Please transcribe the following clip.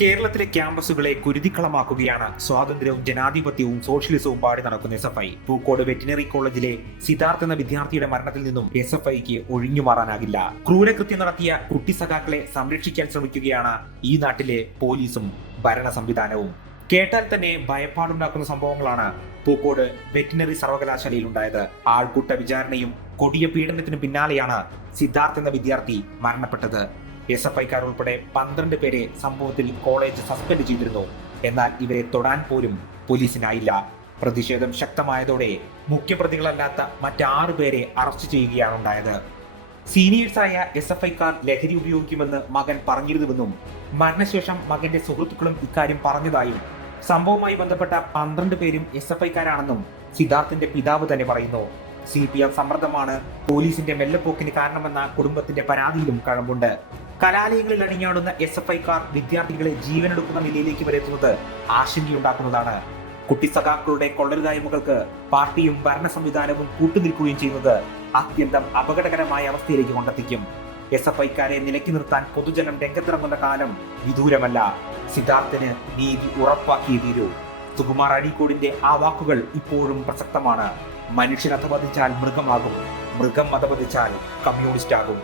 കേരളത്തിലെ ക്യാമ്പസുകളെ കുരുതിക്കളമാക്കുകയാണ്. സ്വാതന്ത്ര്യവും ജനാധിപത്യവും സോഷ്യലിസവും പാടി നടക്കുന്ന S F I. Pookode veterinary കോളേജിലെ സിദ്ധാർത്ഥ എന്ന വിദ്യാർത്ഥിയുടെ മരണത്തിൽ നിന്നും എസ് എഫ് ഐക്ക് ഒഴിഞ്ഞു മാറാനാകില്ല. ക്രൂരകൃത്യം നടത്തിയ കുട്ടി സഖാക്കളെ സംരക്ഷിക്കാൻ ശ്രമിക്കുകയാണ് ഈ നാട്ടിലെ പോലീസും ഭരണ സംവിധാനവും. കേട്ടാൽ തന്നെ ഭയപ്പാടുണ്ടാക്കുന്ന സംഭവങ്ങളാണ് പൂക്കോട് വെറ്റിനറി സർവകലാശാലയിൽ ഉണ്ടായത്. ആൾക്കൂട്ട വിചാരണയും കൊടിയ പീഡനത്തിനു പിന്നാലെയാണ് സിദ്ധാർത്ഥ എന്ന വിദ്യാർത്ഥി മരണപ്പെട്ടത്. എസ് എഫ് ഐക്കാർ ഉൾപ്പെടെ പന്ത്രണ്ട് പേരെ സംഭവത്തിൽ കോളേജ് സസ്പെൻഡ് ചെയ്തിരുന്നു. എന്നാൽ ഇവരെ തൊടാൻ പോലും പോലീസിനായില്ല. പ്രതിഷേധം ശക്തമായതോടെ മുഖ്യപ്രതികളല്ലാത്ത മറ്റാറു പേരെ അറസ്റ്റ് ചെയ്യുകയാണ് ഉണ്ടായത്. സീനിയേഴ്സായ എസ് എഫ് ഐക്കാർ ലഹരി ഉപയോഗിക്കുമെന്ന് മകൻ പറഞ്ഞിരുന്നുവെന്നും മരണശേഷം മകന്റെ സുഹൃത്തുക്കളും ഇക്കാര്യം പറഞ്ഞതായും സംഭവവുമായി ബന്ധപ്പെട്ട പന്ത്രണ്ട് പേരും എസ് എഫ് ഐക്കാരാണെന്നും സിദ്ധാർത്ഥിന്റെ പിതാവ് തന്നെ പറയുന്നു. സി പി എം സമ്മർദ്ദമാണ് പോലീസിന്റെ മെല്ലപ്പോക്കിന് കാരണമെന്ന കുടുംബത്തിന്റെ പരാതിയിലും കഴമ്പുണ്ട്. കലാലയങ്ങളിൽ അണിഞ്ഞാടുന്ന എസ് എഫ് ഐക്കാർ വിദ്യാർത്ഥികളെ ജീവനെടുക്കുന്ന നിലയിലേക്ക് വരെ എത്തുന്നത് ആശങ്കയുണ്ടാക്കുന്നതാണ്. കുട്ടി സഖാക്കളുടെ കൊള്ളരുതായ്മകൾക്ക് പാർട്ടിയും ഭരണ സംവിധാനവും കൂട്ടുനിൽക്കുകയും ചെയ്യുന്നത് അത്യന്തം അപകടകരമായ അവസ്ഥയിലേക്ക് കൊണ്ടെത്തിക്കും. എസ് എഫ് ഐക്കാരെ നിലയ്ക്ക് നിർത്താൻ പൊതുജനം രംഗത്തിറങ്ങുന്ന കാലം വിദൂരമല്ല. സിദ്ധാർത്ഥന് നീതി ഉറപ്പാക്കിയേ തീരൂ. സുകുമാർ അഴീക്കോടിന്റെ ആ വാക്കുകൾ ഇപ്പോഴും പ്രസക്തമാണ്. മനുഷ്യൻ അധപതിച്ചാൽ മൃഗമാകും. മൃഗം അധപതിച്ചാൽ കമ്മ്യൂണിസ്റ്റ് ആകും